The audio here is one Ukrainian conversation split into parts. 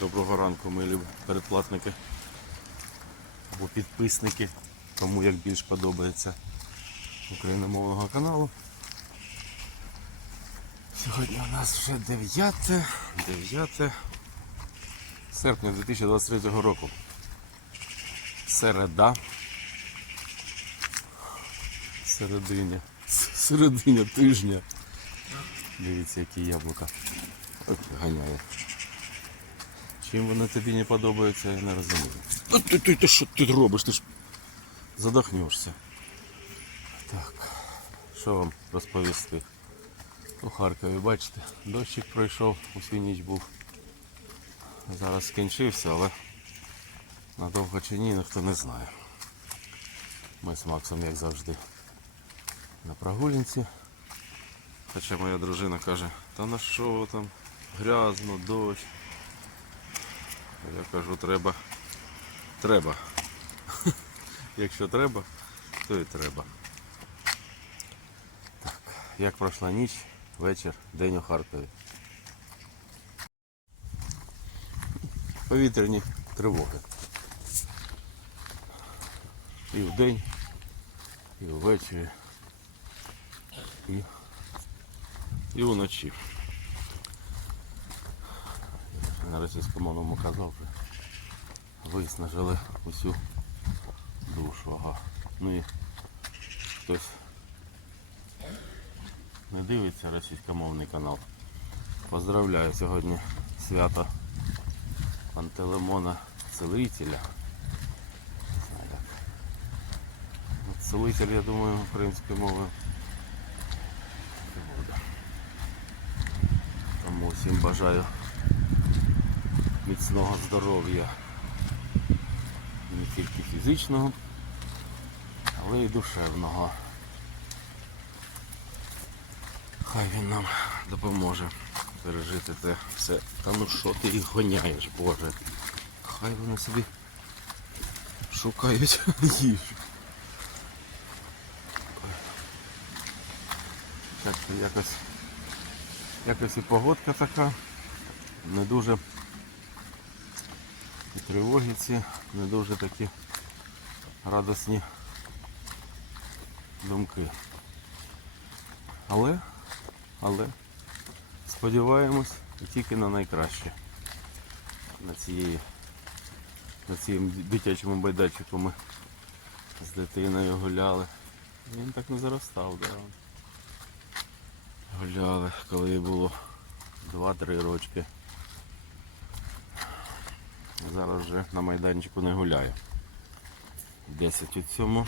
Доброго ранку, милі передплатники або підписники, кому як більш подобається україномовного каналу. Сьогодні у нас вже 9, 9 серпня 2023 року. Середа. Серединя. Серединя тижня. Дивіться, які яблука. Ох, ганяє. Чим вони тобі не подобаються, я не розумію. Ой, Ти, ти, ти що ти робиш? Ти ж задохнешся. Так, що вам розповісти? У Харкові, бачите, дощик пройшов, усю ніч був. Зараз скінчився, але надовго чи ні, ніхто не знає. Ми з Максом, як завжди, на прогулянці. Хоча моя дружина каже, та на що там грязно, дощ. Кажу, треба. Треба. Якщо треба, то і треба. Так, як пройшла ніч, вечір, день у Харкові. Повітряні тривоги. І вдень, і ввечері, і, і вночі. На російськомовному казав вже виснажили усю душу. Ага. Ну і хтось не дивиться російськомовний канал. Поздравляю сьогодні свято Пантелеймона Целителя. От Целитель, я думаю, українською мовою. Тому всім бажаю міцного здоров'я. Не тільки фізичного, але й душевного. Хай він нам допоможе пережити те все. Та ну що ти їх гоняєш, Боже. Хай вони собі шукають їжу. Так, якось, якось і погодка така, не дуже і тривоги ці не дуже такі радісні думки. Але, але сподіваємось тільки на найкраще. На цієї на цьому дитячому майданчику ми з дитиною гуляли. Він так не заростав, да. Гуляли, коли було 2-3 рочки. Зараз вже на майданчику не гуляє. 10 у цьому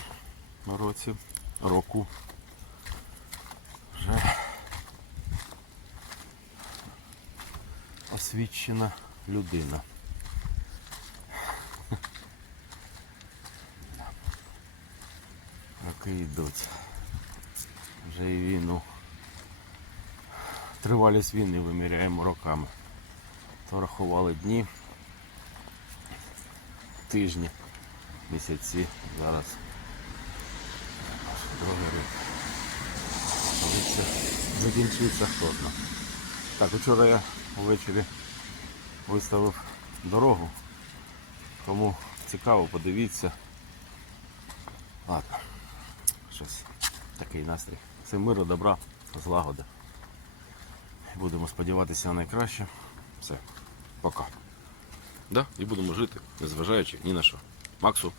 році року. Вже освічена людина. Роки йдуть. Вже і війну. Тривалість війни виміряємо роками. То рахували дні тижні, місяці, зараз це закінчиться хто зна. Так, вчора я ввечері виставив дорогу. Кому цікаво, подивіться. Ладно, щось такий настрій. Все миру, добра, злагоди. Будемо сподіватися на найкраще. Все, пока. Да, і будемо жити, незважаючи ні на що. Максу,